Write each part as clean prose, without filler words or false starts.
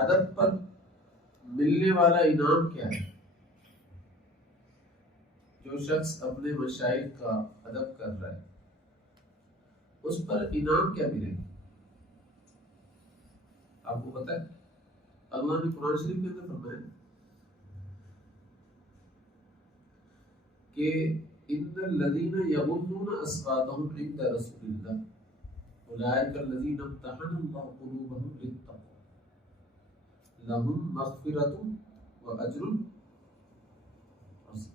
अदब पर मिलने वाला इनाम क्या है? जो शख्स अपने मशाइख का अदब कर रहा है उस पर इनाम क्या मिलेगा? आपको पता है अल्लाह ने कुरान शरीफ के अंदर फरमाया कि इन्नल लज़ीना यगुद्दूना अस्वातहुम इंदा रसूलिल्लाह उलाइका लज़ीना इम्तहनल्लाहु क़ुलूबहुम लित्तक़वा लहुम मग़फ़िरतुन व अज्रुन अज़ीम।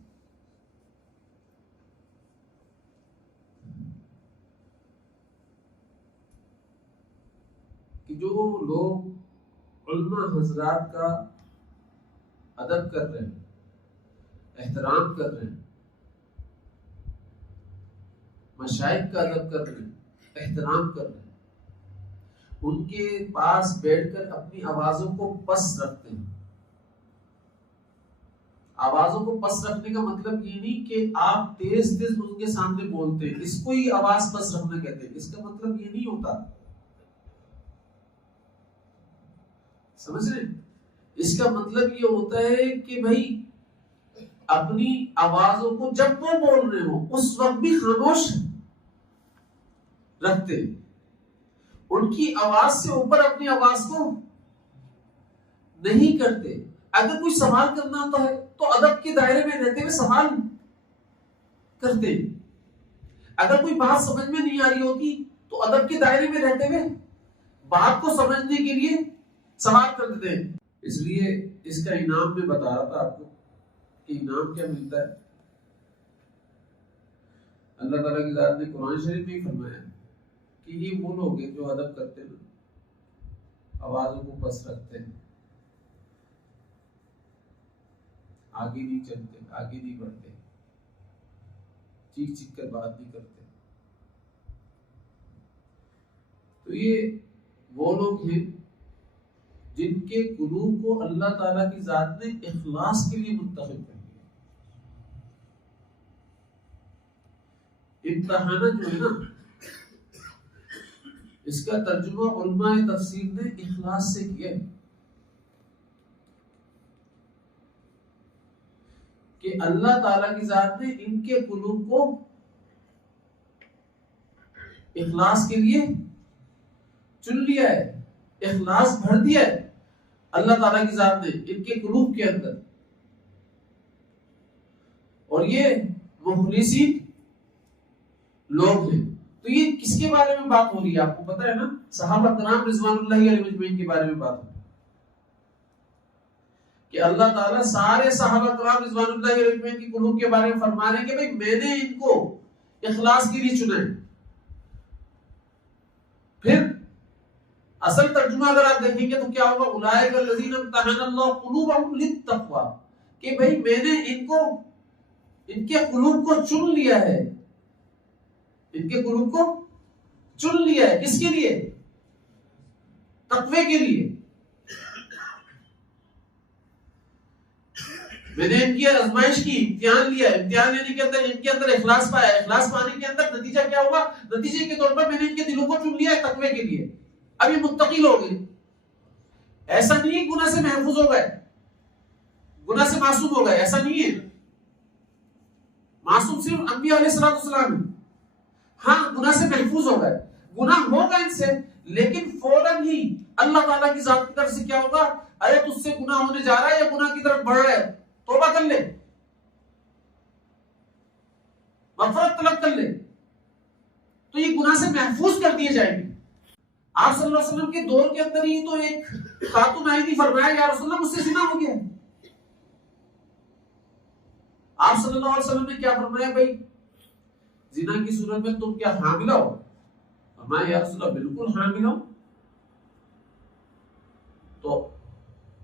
कि जो लोग उलमा हज़रात का अदब कर रहे हैं, एहतराम कर रहे हैं, मशाइख का अदब कर रहे हैं, एहतराम कर रहे हैं, उनके पास बैठकर अपनी आवाजों को पस रखते हैं। आवाजों को पस रखने का मतलब ये नहीं कि आप तेज तेज उनके सामने बोलते हैं, इसको ही आवाज पस रखना कहते हैं। इसका मतलब ये नहीं होता, समझ रहे? इसका मतलब ये होता है कि भाई अपनी आवाजों को जब वो बोल रहे हो उस वक्त भी खामोश रखते, उनकी आवाज से ऊपर अपनी आवाज को नहीं करते। अगर कोई सवाल करना होता है तो अदब के दायरे में रहते हुए सवाल करते। अगर कोई बात समझ में नहीं आ रही होती तो अदब के दायरे में रहते हुए बात को समझने के लिए सवाल कर देते हैं। इसलिए इसका इनाम मैं बता रहा था आपको कि इनाम क्या मिलता है। अल्लाह ताला की ज़ात ने कुरान शरीफ में फरमाया कि ये वो लोग हैं जो अदब करते हैं, आवाजों को पस रखते हैं, आगे नहीं चलते, आगे नहीं बढ़ते, चीख चीख कर बात नहीं करते। तो ये वो लोग हैं जिनके कुलूब को अल्लाह ताला की ज़ात ने इखलास के लिए मुंतखब कर दिया। इम्तिहान जो है ना, इसका तर्जुमा उलमाए तफसीर ने इखलास से किया कि अल्लाह ताला की ज़ात ने इनके कुलूब को इखलास के लिए चुन लिया है, इखलास भर दिया है अल्लाह ताला की ज़ात ने इनके कुलूब के अंदर। और ये मुखलिसीन लोग हैं। तो ये किसके बारे में बात हो रही है आपको पता है ना? सहाबा किराम रिज़वानुल्लाहि अलैहिम अजमईन के बारे में बात हो रही है कि अल्लाह ताला सारे सहाबा किराम रिज़वानुल्लाहि अलैहिम अजमईन की कुलूब के बारे में फरमा रहे हैं कि भाई मैंने इनको इखलास के लिए चुना है। फिर असल तर्जुमा अगर आप देखेंगे तो क्या होगा? उलाइका लज़ीना इम्तहनल्लाहु क़ुलूबहुम लित्तक़वा, कि भाई मैंने इनको इनके कुलूब को चुन लिया है, इनके कुलूब को चुन लिया है। किसके लिए? तक़वे के लिए। मैंने इनकी आजमाइश की, इम्तिहान लिया, इम्तिहान लेने के अंदर इनके अंदर इखलास पाया, इखलास पाने के अंदर नतीजा क्या हुआ? नतीजे के तौर पर मैंने इनके दिलों को चुन लिया है तक़वे के लिए। अब ये मुत्तकी लोग हैं। ऐसा नहीं है गुनाह से महफूज हो गए, गुनाह से मासूम हो गए, ऐसा नहीं है। मासूम सिर्फ अंबिया अलैहिस्सलाम है। हाँ, गुनाह से महफूज हो गए, गुनाह होगा इनसे, लेकिन फौरन ही अल्लाह ताला की जात की तरफ से क्या होगा? अरे तुझसे गुनाह होने जा रहा है या गुनाह की तरफ बढ़ रहा है, तौबा कर ले, मग़फ़िरत तलब कर ले। तो ये गुनाह से महफूज कर दिए जाएंगे। आप सल्लल्लाहु अलैहि वसल्लम के दौर के अंदर ही तो एक खातून आई थी, फरमाया या रसूलल्लाह मुझसे ज़िना हो गया। आप सल्लल्लाहु अलैहि वसल्लम ने क्या फरमाया? भाई ज़िना की सूरत में तुम क्या हामिला हो? फरमाया या रसूलल्लाह बिल्कुल हामिला हूं। तो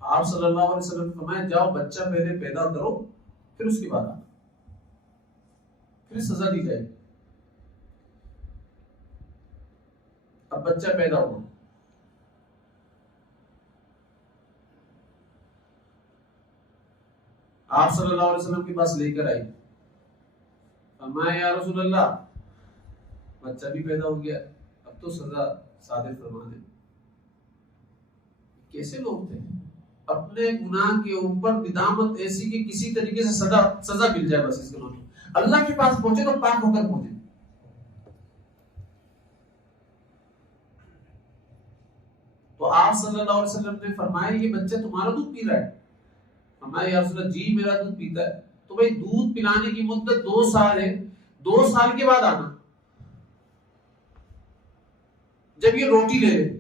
आप सल्लल्लाहु अलैहि वसल्लम ने फरमाया जाओ बच्चा पहले पैदा करो, फिर उसके बाद आना, फिर सजा दी जाएगी। अब बच्चा पैदा हुआ, आप सल्लल्लाहु अलैहि वसल्लम के पास लेकर आई, फरमाया या रसूलल्लाह बच्चा भी पैदा हो गया, अब तो सजा सादिर फरमा दे। कैसे लोग थे, अपने गुनाह के ऊपर निदामत ऐसी कि किसी तरीके से सजा मिल जाए, बस इसके लिए अल्लाह के पास पहुंचे तो पाक होकर पहुंचे। तो आप सल्लल्लाहु अलैहि वसल्लम ने फरमाया ये बच्चा तुम्हारा दूध पी रहा है। फरमाया या रसूल अल्लाह, जी मेरा दूध पीता है। तो भाई दूध पिलाने की मुद्दत 2 साल है, 2 साल के बाद आना जब ये रोटी ले रहे।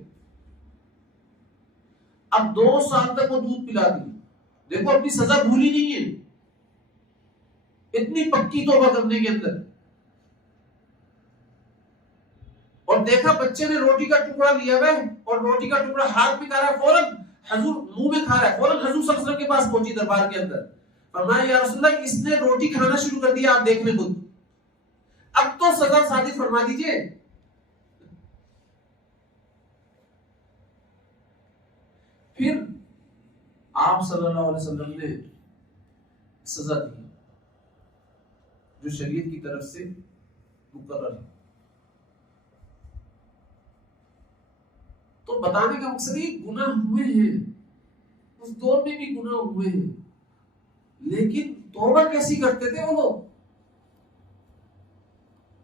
अब 2 साल तक वो दूध पिला दी, देखो अपनी सजा भूली नहीं है, इतनी पक्की तौबा करने के अंदर। और देखा बच्चे ने रोटी का टुकड़ा लिया हुआ है और रोटी का टुकड़ा हाथ में खा रहा है, फौरन हुजूर मुंह में खा रहा है, फौरन हुजूर सल्लल्लाहु अलैहि वसल्लम के पास पहुंची दरबार के अंदर। फरमाया या रसूल अल्लाह, इसने रोटी खाना शुरू कर दिया, आप देख लें खुद, अब तो सजा सादिक फरमा दीजिए। फिर आप सल्लल्लाहु अलैहि वसल्लम ने सजा दी जो शरीयत की तरफ से मुकर्रर है। तो बताने का मकसद ये गुनाह हुए हैं, उस दौर में भी गुनाह हुए हैं, लेकिन तौबा कैसी करते थे वो लोग,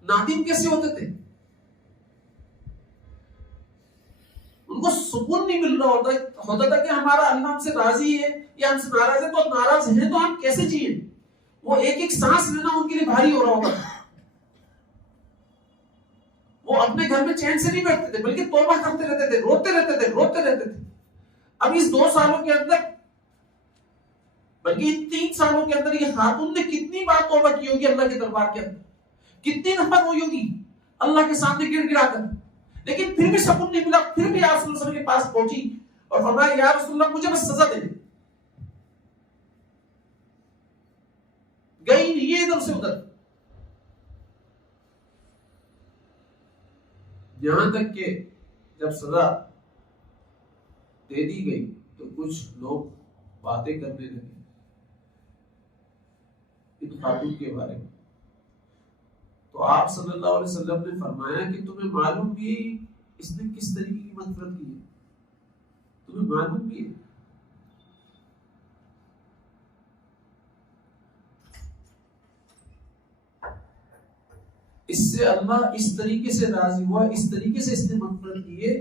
नादिम कैसे होते थे, उनको सुकून नहीं मिल रहा होता था कि हमारा अल्लाह हमसे राजी है या हमसे नाराज है, तो नाराज है तो हम कैसे जिए। वो एक एक सांस लेना उनके लिए भारी हो रहा होता था। वो अपने घर में चैन से नहीं बैठते थे, बल्कि तौबा करते रहते थे, रोते रहते थे। अब इस 2 सालों के अंदर, बल्कि इन 3 सालों के अंदर ये खातून ने कितनी बार तौबा की होगी अल्लाह के दरबार के अंदर, कितनी दफा रोई होगी अल्लाह के सामने गिड़-गिड़ा कर, लेकिन फिर भी सुकून नहीं मिला। फिर भी आप सल्लल्लाहु अलैहि वसल्लम के पास पहुंची और फरमाया या रसूल अल्लाह, मुझे बस सजा दे। गई नहीं है इधर से उधर, यहां तक कि जब सजा दे दी गई तो कुछ लोग बातें करने लगे इन खातून के बारे में। तो आप सल्लल्लाहु अलैहि वसल्लम ने फरमाया कि तुम्हें मालूम भी है इसने किस तरीके की मग़फ़िरत की है, तुम्हें मालूम भी है। इससे अल्लाह इस तरीके से राजी हुआ, इस तरीके से इसने मग़फ़िरत की है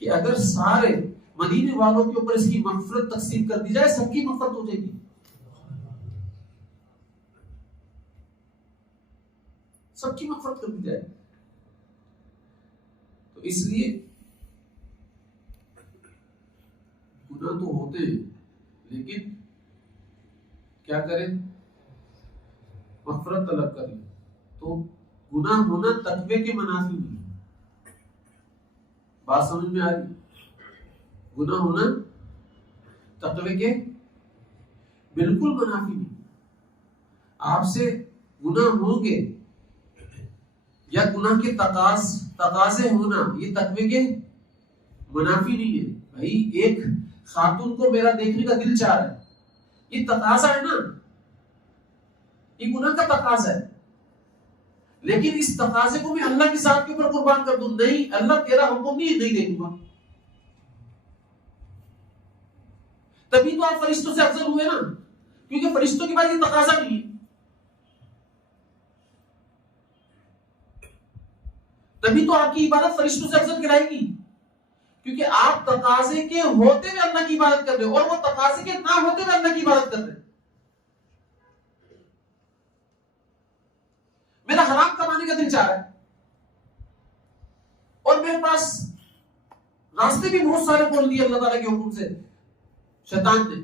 कि अगर सारे मदीने वालों के ऊपर इसकी मग़फ़िरत तक़सीम कर दी जाए, सबकी मग़फ़िरत हो जाएगी, सबकी मग़फ़िरत कर दी जाए। तो इसलिए गुनाह तो होते हैं, लेकिन क्या करें, मग़फ़िरत तलब कर ले। तो गुनाह होना तक़वे के मुनाफी नहीं, बात समझ में आ रही? गुनाह होना तक़वे के बिल्कुल मुनाफी नहीं। आपसे गुनाह होंगे या गुनाह के तकाजे होना, ये तक़वे के मुनाफी नहीं है। भाई एक खातून को मेरा देखने का दिल चाह रहा है, ये तकाजा है ना, ये गुनाह का तकाजा है, लेकिन इस तकाजे को मैं अल्लाह की ज़ात के ऊपर कुर्बान कर दूं, नहीं अल्लाह तेरा हुक्म नहीं देखूंगा, तभी तो आप फरिश्तों से अफजल हुए ना, क्योंकि फरिश्तों के पास ये तकाजा नहीं है। तभी तो आपकी इबादत फरिश्तों से अफजल कराएगी, क्योंकि आप तकाजे के होते हुए अल्लाह की इबादत कर रहे हो और वो तकाजे के ना होते हुए अल्लाह की इबादत कर रहे हैं। मेरा हराम कमाने का दिल चाह रहा है और मेरे पास रास्ते भी बहुत सारे खोल दिए अल्लाह ताला के हुक्म से, शैतान ने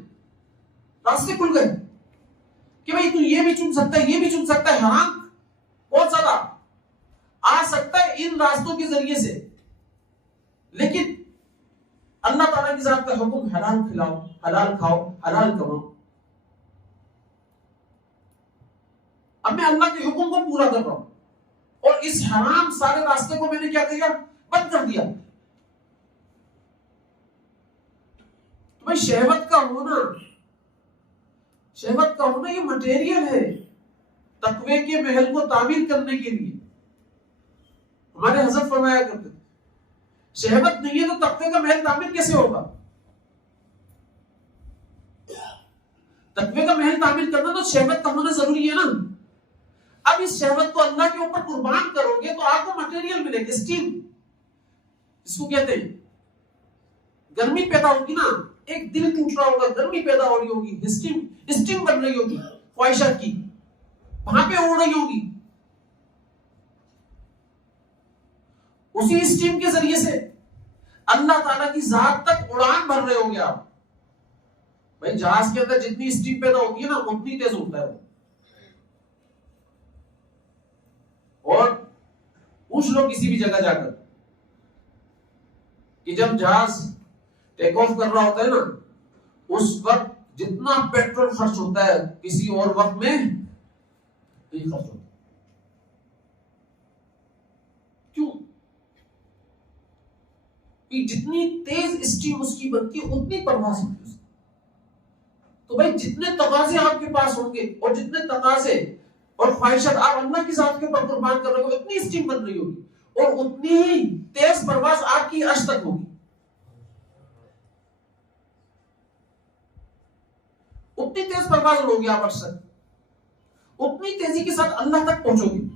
रास्ते खुल गए कि भाई तू ये भी चुन सकता है, ये भी चुन सकता है, हराम बहुत ज्यादा आ सकता है इन रास्तों के जरिए से, लेकिन अल्लाह ताला की ज़ात का हुक्म हलाल खिलाओ, हलाल खाओ, हलाल कमाओ। अब मैं अल्लाह के हुक्म को पूरा कर रहा हूं और इस हराम सारे रास्ते को मैंने क्या किया, बंद कर दिया। तो भाई शहवत का होना ये मटेरियल है तकवे के महल को तामीर करने के लिए। हमारे हज़रत फरमाया करते थे शहवत नहीं है तो तकवे का महल तामीर कैसे होगा। तकवे का महल तामीर करना तो शहवत का होना जरूरी है ना। अब इस शहवत को अल्लाह के ऊपर कुर्बान करोगे तो आपको मटेरियल मिलेगा, स्टीम इसको कहते हैं। गर्मी पैदा होगी ना, एक दिल टूट रहा होगा, गर्मी पैदा हो रही होगी, स्टीम स्टीम बन रही होगी ख्वाहिशात की, वहां पे उड़ रही होगी। उसी स्टीम के जरिए से अल्लाह ताला की जात तक उड़ान भर रहे होंगे आप। भाई जहाज के अंदर जितनी स्टीम पैदा होती है ना उतनी तेज उड़ता है वो। और पूछ लो किसी भी जगह जाकर कि जब जहाज टेक ऑफ कर रहा होता है ना, उस वक्त जितना पेट्रोल खर्च होता है किसी और वक्त में नहीं खर्च होता। क्यों? कि जितनी तेज स्टीम उसकी बनती है उतनी परवाज होती है। तो भाई जितने तकाजे आपके पास होंगे और जितने तकाजे और ख्वाहिशात आप अल्लाह की जात के ऊपर कुर्बान कर रहे हो, उतनी स्टीम बन रही होगी और उतनी ही तेज परवाज आपकी अर्श तक होगी। उतनी तेज परवाज उड़ोगे आप अर्श तक, उतनी तेजी के साथ अल्लाह तक पहुंचोगे।